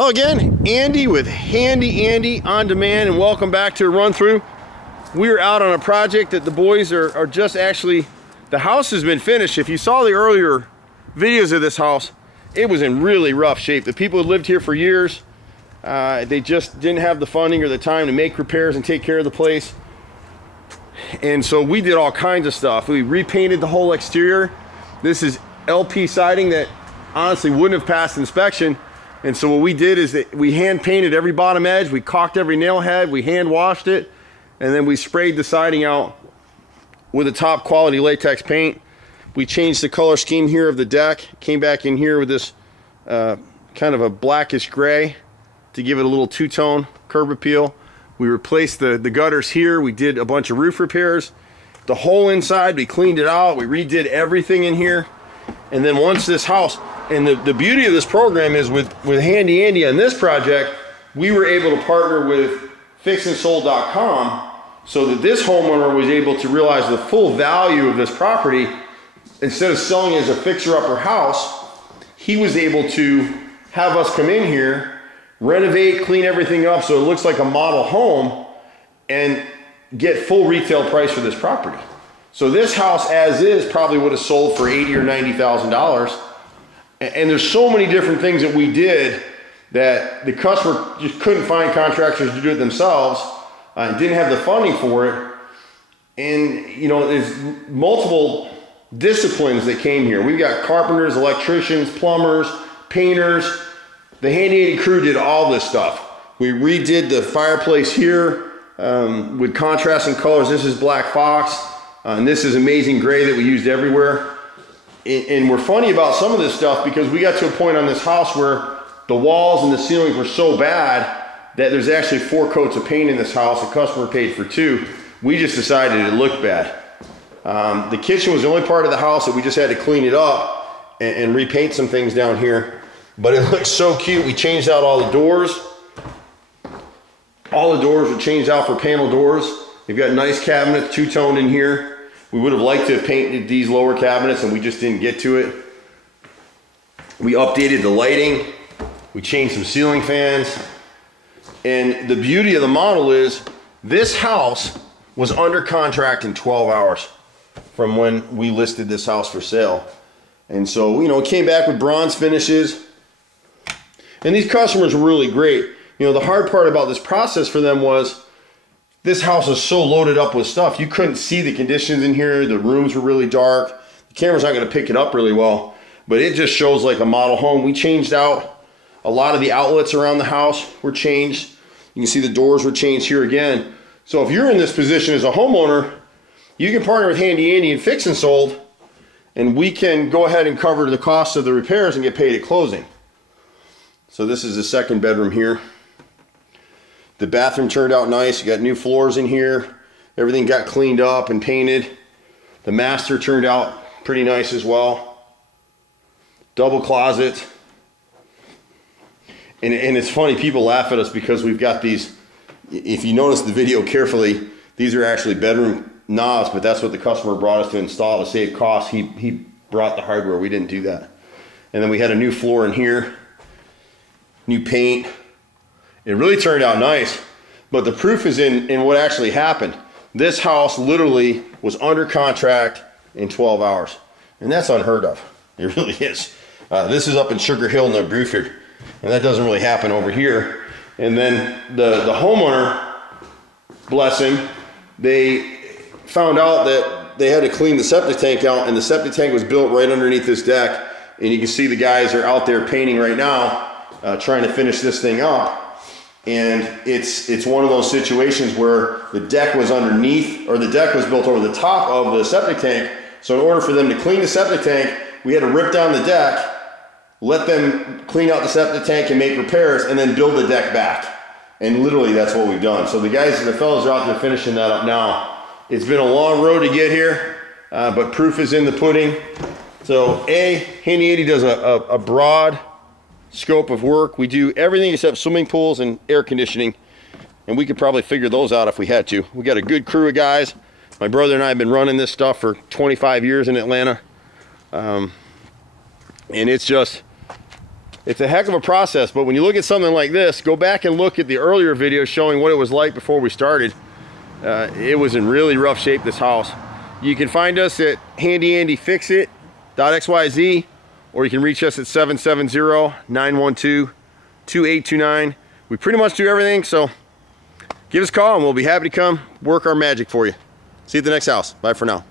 Hello again, Andy with Handy Andy on Demand, and welcome back to a run through. We're out on a project that the boys are just actually, the house has been finished. If you saw the earlier videos of this house, it was in really rough shape. The people had lived here for years. They just didn't have the funding or the time to make repairs and take care of the place. And so we did all kinds of stuff. We repainted the whole exterior. This is LP siding that honestly wouldn't have passed inspection. And so what we did is that we hand painted every bottom edge, we caulked every nail head, we hand washed it, and then we sprayed the siding out with a top quality latex paint. We changed the color scheme here of the deck, came back in here with this kind of a blackish gray to give it a little two-tone curb appeal. We replaced the gutters here, we did a bunch of roof repairs. The whole inside, we cleaned it out, we redid everything in here. And then once this house, and the beauty of this program is with Handy Andy on this project, we were able to partner with fixandsold.com so that this homeowner was able to realize the full value of this property. Instead of selling it as a fixer-upper house, he was able to have us come in here, renovate, clean everything up so it looks like a model home, and get full retail price for this property. So this house as is probably would have sold for $80,000 or $90,000. And there's so many different things that we did that the customer just couldn't find contractors to do it themselves, didn't have the funding for it. And you know, there's multiple disciplines that came here. We've got carpenters, electricians, plumbers, painters. The Handy Andy crew did all this stuff. We redid the fireplace here with contrasting colors. This is Black Fox. And this is amazing gray that we used everywhere. And we're funny about some of this stuff because we got to a point on this house where the walls and the ceilings were so bad that there's actually 4 coats of paint in this house. The customer paid for 2. We just decided it looked bad. The kitchen was the only part of the house that we just had to clean it up and repaint some things down here. But it looks so cute. We changed out all the doors. All the doors were changed out for panel doors. They've got nice cabinets, two-toned in here. We would have liked to have painted these lower cabinets and we just didn't get to it. We updated the lighting. We changed some ceiling fans. And the beauty of the model is this house was under contract in 12 hours from when we listed this house for sale. And so, you know, it came back with bronze finishes. And these customers were really great. You know, the hard part about this process for them was this house is so loaded up with stuff. You couldn't see the conditions in here. The rooms were really dark. The camera's not going to pick it up really well, but it just shows like a model home. We changed out a lot of the outlets around the house were changed. You can see the doors were changed here again. So if you're in this position as a homeowner, you can partner with Handy Andy and Fix and Sold, and we can go ahead and cover the cost of the repairs and get paid at closing. So this is the second bedroom here. The bathroom turned out nice. You got new floors in here. Everything got cleaned up and painted. The master turned out pretty nice as well. Double closet. And it's funny, people laugh at us because we've got these, if you notice the video carefully, these are actually bedroom knobs, but that's what the customer brought us to install to save costs. He brought the hardware, we didn't do that. And then we had a new floor in here, new paint. It really turned out nice, but the proof is in what actually happened. This house literally was under contract in 12 hours, and that's unheard of. It really is. This is up in Sugar Hill in the Bruford, and that doesn't really happen over here. And then the homeowner, bless him, they found out that they had to clean the septic tank out, and the septic tank was built right underneath this deck, and you can see the guys are out there painting right now, trying to finish this thing up. And it's one of those situations where the deck was underneath, or the deck was built over the top of the septic tank. So in order for them to clean the septic tank, we had to rip down the deck, let them clean out the septic tank and make repairs, and then build the deck back. And literally that's what we've done. So the fellows are out there finishing that up now. It's been a long road to get here, but proof is in the pudding. So Handy Andy does a broad scope of work. We do everything except swimming pools and air conditioning, and we could probably figure those out if we had to. We got a good crew of guys. My brother and I have been running this stuff for 25 years in Atlanta, and it's just It's a heck of a process, but when you look at something like this, go back and look at the earlier video showing what it was like before we started. It was in really rough shape, this house. You can find us at HandyANDYFixit.xyz, or you can reach us at 770-912-2829. We pretty much do everything, so give us a call and we'll be happy to come work our magic for you. See you at the next house. Bye for now.